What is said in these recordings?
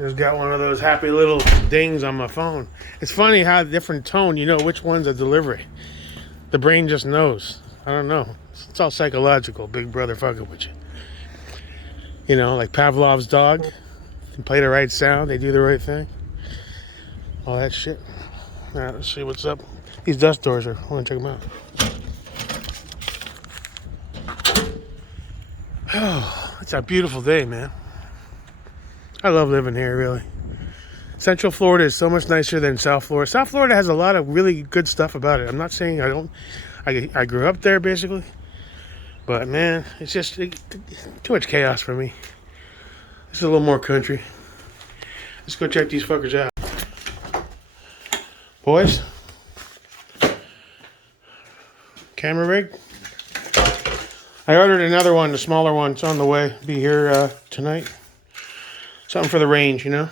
Just got one of those happy little dings on my phone. It's funny how different tone, you know which one's a delivery. The brain just knows. I don't know. It's all psychological. Big brother fucking with you. You know, like Pavlov's dog. They play the right sound. They do the right thing. All that shit. All right, let's see what's up. These dust doors are. I want to check them out. Oh, it's a beautiful day, man. I love living here, really. Central Florida is so much nicer than South Florida. South Florida has a lot of really good stuff about it. I'm not saying I don't. I grew up there, basically. But, man, it's just too much chaos for me. This is a little more country. Let's go check these fuckers out. Boys. Camera rig. I ordered another one, the smaller one. It's on the way. Be here tonight. Something for the range, you know?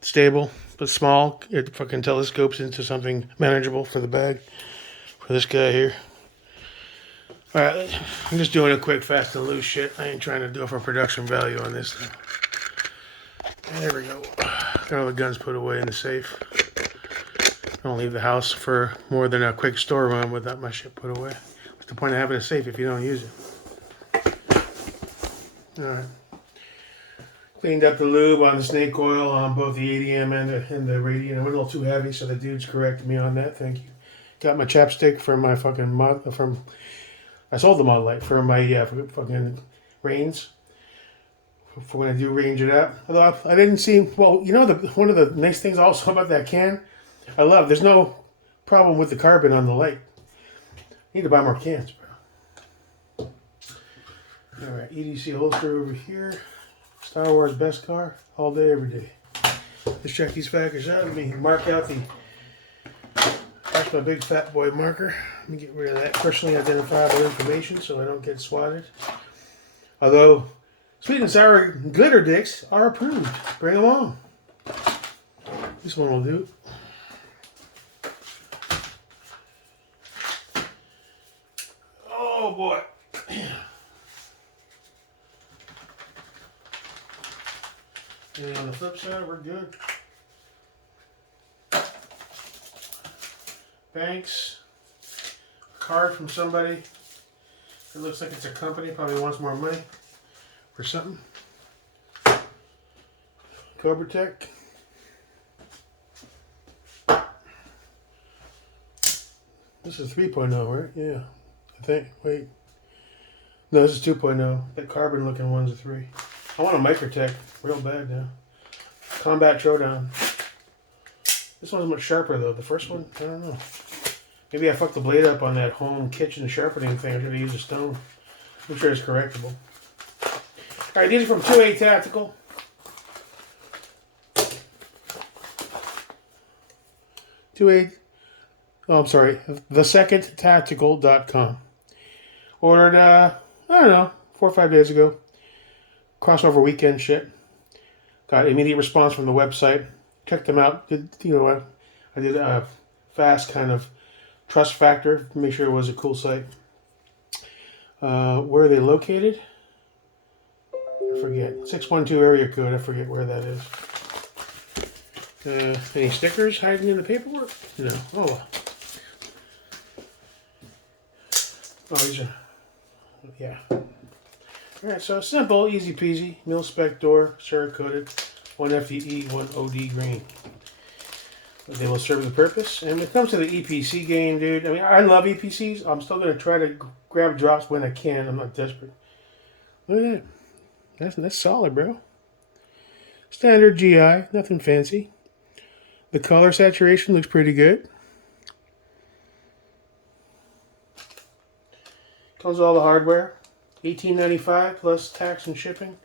Stable, but small. It fucking telescopes into something manageable for the bag. For this guy here. Alright, I'm just doing a quick fast and loose shit. I ain't trying to do it for production value on this thing. There we go. Got all the guns put away in the safe. Don't leave the house for more than a quick store run without my shit put away. What's the point of having a safe if you don't use it? Alright. Cleaned up the lube on the snake oil on both the ADM and the radiant. It went a little too heavy, so the dudes corrected me on that. Thank you. Got my chapstick for my fucking mod. I sold the Mod Light for my fucking Reigns. For when I do range it up. Although I didn't see. Well, you know, one of the nice things also about that can, I love. There's no problem with the carbon on the light. Need to buy more cans, bro. All right, EDC holster over here. Star Wars best car, all day, every day. Let's check these packers out. Let me mark out the. That's my big fat boy marker. Let me get rid of that personally identifiable information so I don't get swatted. Although, sweet and sour glitter dicks are approved. Bring them on. This one will do. Oh boy. And on the flip side, we're good. Banks. A card from somebody. It looks like it's a company. Probably wants more money for something. Cobra Tech. This is 3.0, right? Yeah. I think. Wait. No, this is 2.0. That carbon looking one's a 3. I want a Microtech real bad now. Combat Showdown. This one's much sharper though. The first one, I don't know. Maybe I fucked the blade up on that home kitchen sharpening thing. I should have used a stone. I'm sure it's correctable. Alright, these are from 2A Tactical. I'm sorry. thesecondtactical.com. Ordered, I don't know, 4 or 5 days ago. Crossover weekend shit. Got immediate response from the website. Checked them out. I did a fast kind of trust factor. Make sure it was a cool site. Where are they located? I forget. 612 area code. I forget where that is. Any stickers hiding in the paperwork? No. Oh well. Oh, these are. Yeah. Alright, so simple, easy peasy, mil-spec door, Cerakoted, 1 FDE, 1 OD green. They will serve the purpose. And when it comes to the EPC game, dude, I mean, I love EPCs. I'm still going to try to grab drops when I can. I'm not desperate. Look at that. That's solid, bro. Standard GI, nothing fancy. The color saturation looks pretty good. Comes with all the hardware. $18.95 plus tax and shipping.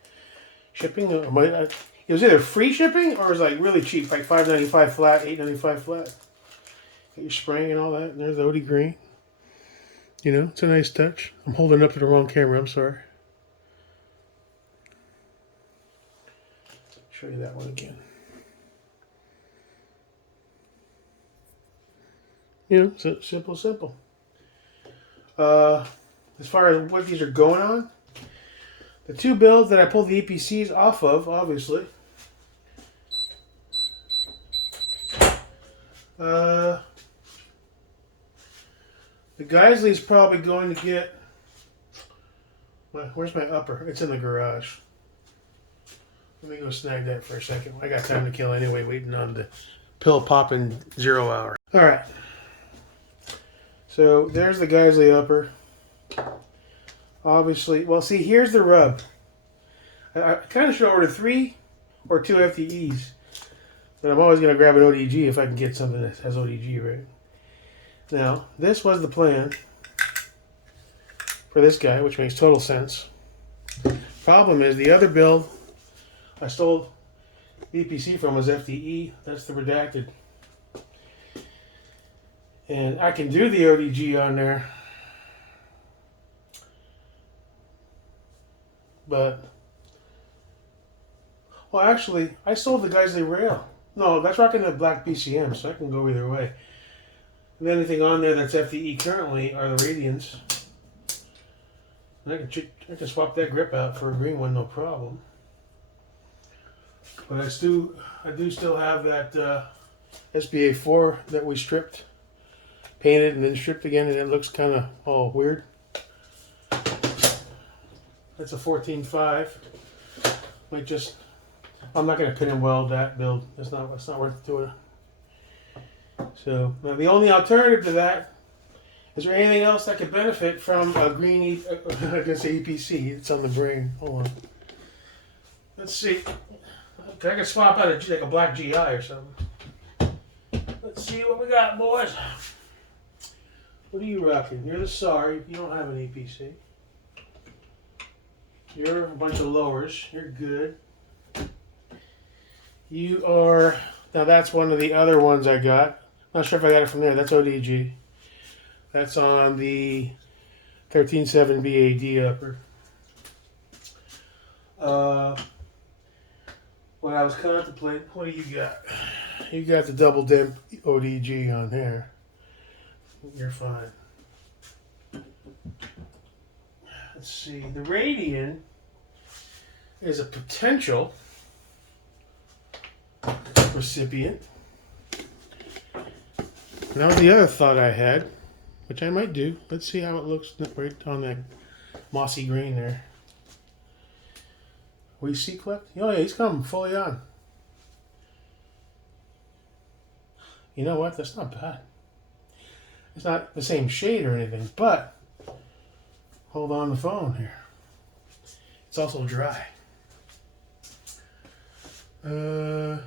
It was either free shipping or it was like really cheap, like $5.95 flat, $8.95 flat. Get your spraying and all that. And there's the OD green. You know, it's a nice touch. I'm holding up to the wrong camera. I'm sorry. Show you that one again. You know, so simple. As far as what these are going on, the two builds that I pulled the EPCs off of, obviously, The Geisley's probably going to get... Where's my upper? It's in the garage. Let me go snag that for a second. I got time to kill anyway, waiting on the pill popping 0 hour. All right. So there's the Geisley upper. Obviously, well, see, here's the rub. I kind of should order 3 or 2 FTEs, but I'm always going to grab an ODG if I can get something that has ODG, right? Now, this was the plan for this guy, which makes total sense. Problem is, the other build I stole EPC from was FTE. That's the redacted. And I can do the ODG on there, but, well, actually, I sold the Geisley rail. No, that's rocking the black BCM, so I can go either way. And anything on there that's FTE currently are the Radians. And I can swap that grip out for a green one, no problem. But I do still have that SBA 4 that we stripped, painted, and then stripped again, and it looks kind of all weird. That's a 14.5. Might just, I'm not going to pin and weld that build. It's not worth doing. So now the only alternative to that, is there anything else that could benefit from a green, I'm going to say EPC, it's on the brain. Hold on. Let's see. I can swap out like a black GI or something. Let's see what we got, boys. What are you rocking? You're the SAR. You don't have an EPC. You're a bunch of lowers. You're good. You are... Now that's one of the other ones I got. Not sure if I got it from there. That's ODG. That's on the 13.7 BAD upper. What I was contemplating, what do you got? You got the double dimp ODG on there. You're fine. Let's see. The Radian is a potential recipient. Now the other thought I had, which I might do. Let's see how it looks right on that mossy green there. We see clip? Oh yeah, he's coming fully on. You know what? That's not bad. It's not the same shade or anything, but hold on the phone here. It's also dry. You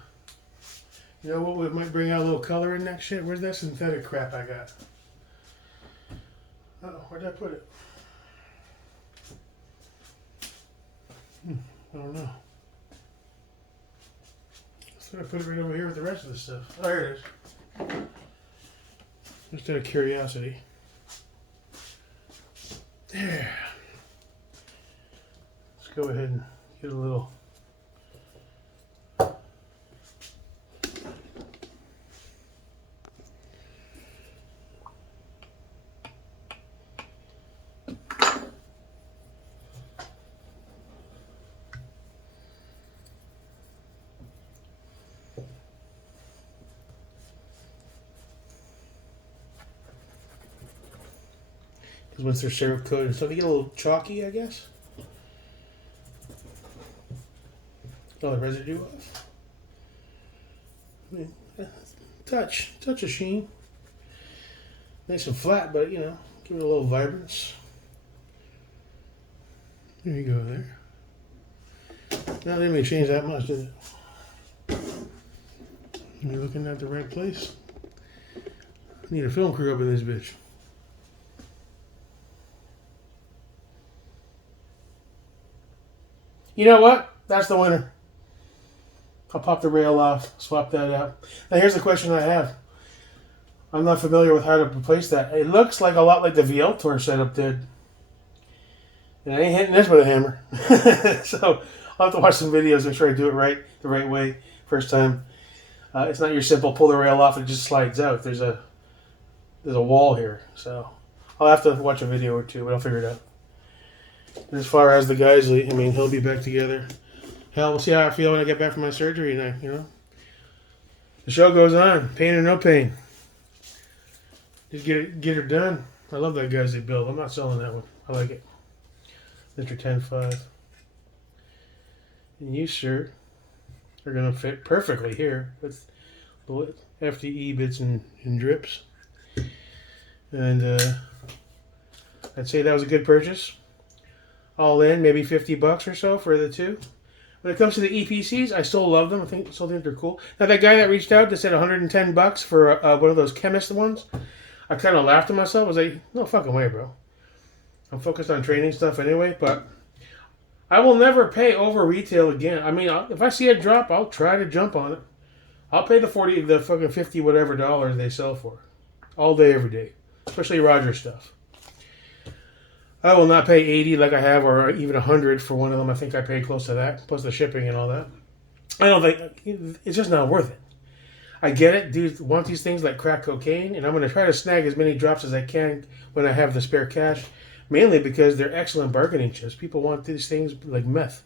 know what? We might bring out a little color in that shit. Where's that synthetic crap I got? Uh-oh, where'd I put it? I don't know. So I put it right over here with the rest of the stuff. Oh, here it is. Just out of curiosity. There. Let's go ahead and get a little. Once they're syrup coated, so they get a little chalky, I guess. All the residue off. I mean, touch of sheen. Nice and flat, but you know, give it a little vibrance. There you go. There. Now they didn't even change that much, did it? You're looking at the right place. I need a film crew up in this bitch. You know what? That's the winner. I'll pop the rail off, swap that out. Now here's the question I have. I'm not familiar with how to replace that. It looks like a lot like the VL-Tor setup did. And I ain't hitting this with a hammer. So I'll have to watch some videos and try to do it the right way first time. It's not your simple pull the rail off and it just slides out. There's a wall here. So I'll have to watch a video or two, but I'll figure it out. As far as the Geisley, I mean, he'll be back together. Hell, we'll see how I feel when I get back from my surgery. And the show goes on, pain or no pain. Just get her done. I love that guys they build. I'm not selling that one. I like it. Mr. 10.5. And you, sir, are going to fit perfectly here with FDE bits and drips. And I'd say that was a good purchase. All in, maybe $50 or so for the two. When it comes to the EPCs, I still love them. Still think they're cool. Now that guy that reached out that said $110 for one of those chemist ones, I kind of laughed at myself. I was like, no fucking way, bro. I'm focused on training stuff anyway, but I will never pay over retail again. I mean, if I see a drop, I'll try to jump on it. I'll pay the fucking 50 whatever dollars they sell for, all day, every day, especially Roger stuff. I will not pay 80 like I have, or even 100 for one of them. I think I paid close to that, plus the shipping and all that. I don't think it's just not worth it. I get it, dudes want these things like crack cocaine, and I'm going to try to snag as many drops as I can when I have the spare cash. Mainly because they're excellent bargaining chips. People want these things like meth.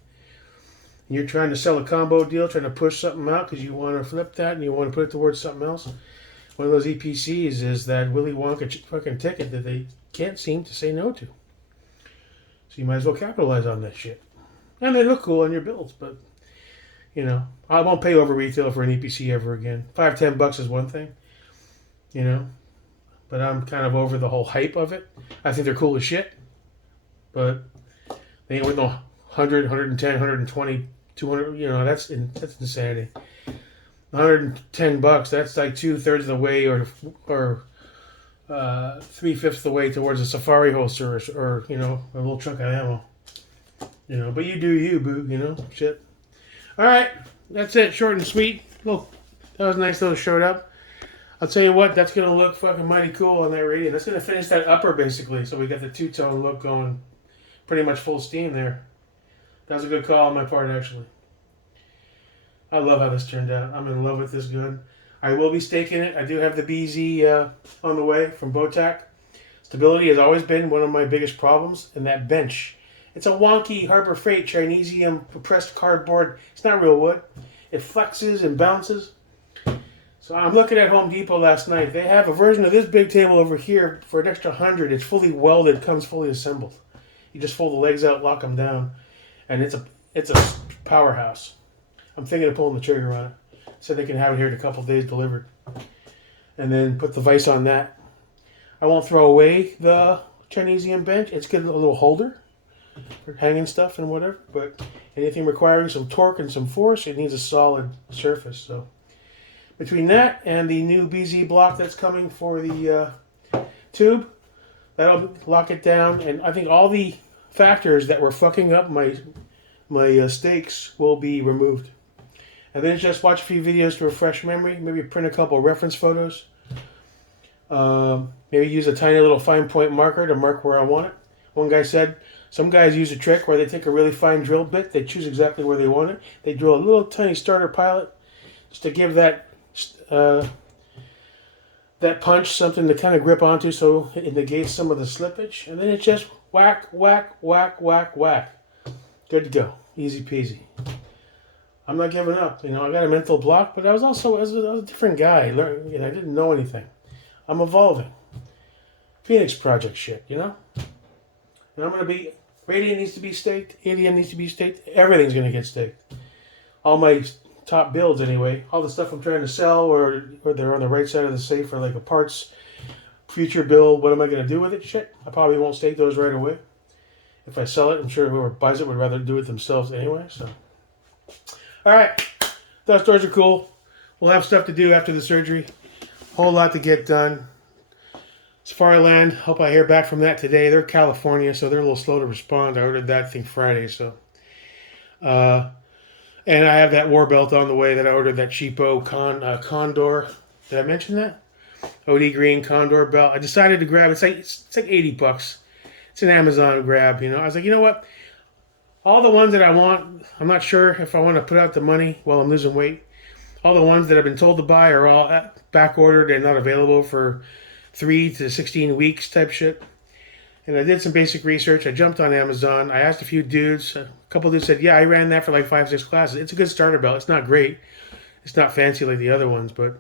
And you're trying to sell a combo deal, trying to push something out because you want to flip that and you want to put it towards something else. One of those EPCs is that Willy Wonka fucking ticket that they can't seem to say no to. So you might as well capitalize on that shit. And they look cool on your builds, but, you know, I won't pay over retail for an EPC ever again. $5-10 is one thing, you know. But I'm kind of over the whole hype of it. I think they're cool as shit. But they ain't with no 100, 110, 120, 200. You know, that's insanity. $110, that's like 2/3 of the way or 3/5 of the way towards a safari holster or, you know, a little chunk of ammo. You know, but you do you, boo, you know, shit. All right, that's it. Short and sweet. Look, that was nice little showed up. I'll tell you what, that's going to look fucking mighty cool on that radio. That's going to finish that upper, basically. So we got the two-tone look going pretty much full steam there. That was a good call on my part, actually. I love how this turned out. I'm in love with this gun. I will be staking it. I do have the BZ on the way from Bowtac. Stability has always been one of my biggest problems, and that bench. It's a wonky Harbor Freight Chinesium pressed cardboard. It's not real wood. It flexes and bounces. So I'm looking at Home Depot last night. They have a version of this big table over here for an extra $100. It's fully welded, comes fully assembled. You just fold the legs out, lock them down, and it's a powerhouse. I'm thinking of pulling the trigger on it. So they can have it here in a couple of days delivered. And then put the vise on that. I won't throw away the Chinesium bench. It's got a little holder for hanging stuff and whatever. But anything requiring some torque and some force, it needs a solid surface. So between that and the new BZ block that's coming for the tube, that'll lock it down. And I think all the factors that were fucking up my stakes will be removed. And then just watch a few videos to refresh memory. Maybe print a couple reference photos. Maybe use a tiny little fine point marker to mark where I want it. One guy said some guys use a trick where they take a really fine drill bit. They choose exactly where they want it. They drill a little tiny starter pilot just to give that punch something to kind of grip onto so it negates some of the slippage. And then it's just whack, whack, whack, whack, whack. Good to go. Easy peasy. I'm not giving up. You know, I got a mental block, but I was a different guy. I didn't know anything. I'm evolving. Phoenix Project shit, you know? And I'm going to be... Radiant needs to be staked. ADM needs to be staked. Everything's going to get staked. All my top builds, anyway. All the stuff I'm trying to sell or they're on the right side of the safe or like a parts future build. What am I going to do with it? Shit. I probably won't stake those right away. If I sell it, I'm sure whoever buys it would rather do it themselves anyway, so... Alright, those doors are cool. We'll have stuff to do after the surgery. Whole lot to get done. Safariland, hope I hear back from that today. They're California, so they're a little slow to respond. I ordered that thing Friday, so. And I have that war belt on the way that I ordered, that cheapo Condor. Did I mention that? OD Green Condor belt. I decided to grab it. It's like $80. It's an Amazon grab, you know. I was like, you know what? All the ones that I want, I'm not sure if I want to put out the money while I'm losing weight. All the ones that I've been told to buy are all back ordered and not available for 3 to 16 weeks type shit. And I did some basic research. I jumped on Amazon. I asked a few dudes. A couple dudes said, yeah, I ran that for like 5-6 classes. It's a good starter belt. It's not great. It's not fancy like the other ones, but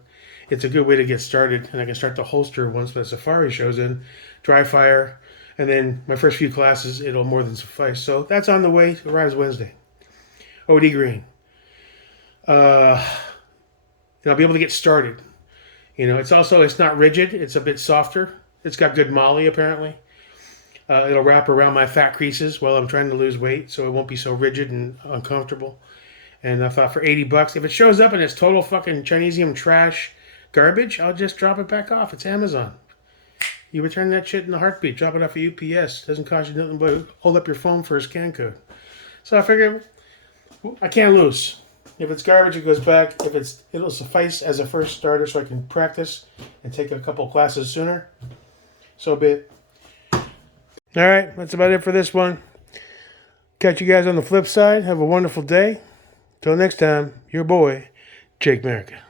it's a good way to get started. And I can start the holster once the Safari shows in, dry fire, and then my first few classes, it'll more than suffice. So that's on the way. Arrives Wednesday. OD Green. And I'll be able to get started. You know, it's not rigid. It's a bit softer. It's got good moly, apparently. It'll wrap around my fat creases while I'm trying to lose weight, so it won't be so rigid and uncomfortable. And I thought for $80, if it shows up and it's total fucking Chinesium trash garbage, I'll just drop it back off. It's Amazon. You return that shit in a heartbeat. Drop it off at UPS. Doesn't cost you nothing but hold up your phone for a scan code. So I figured I can't lose. If it's garbage, it goes back. It'll suffice as a first starter, so I can practice and take a couple classes sooner. So be it. All right, that's about it for this one. Catch you guys on the flip side. Have a wonderful day. Till next time, your boy, Jake Merica.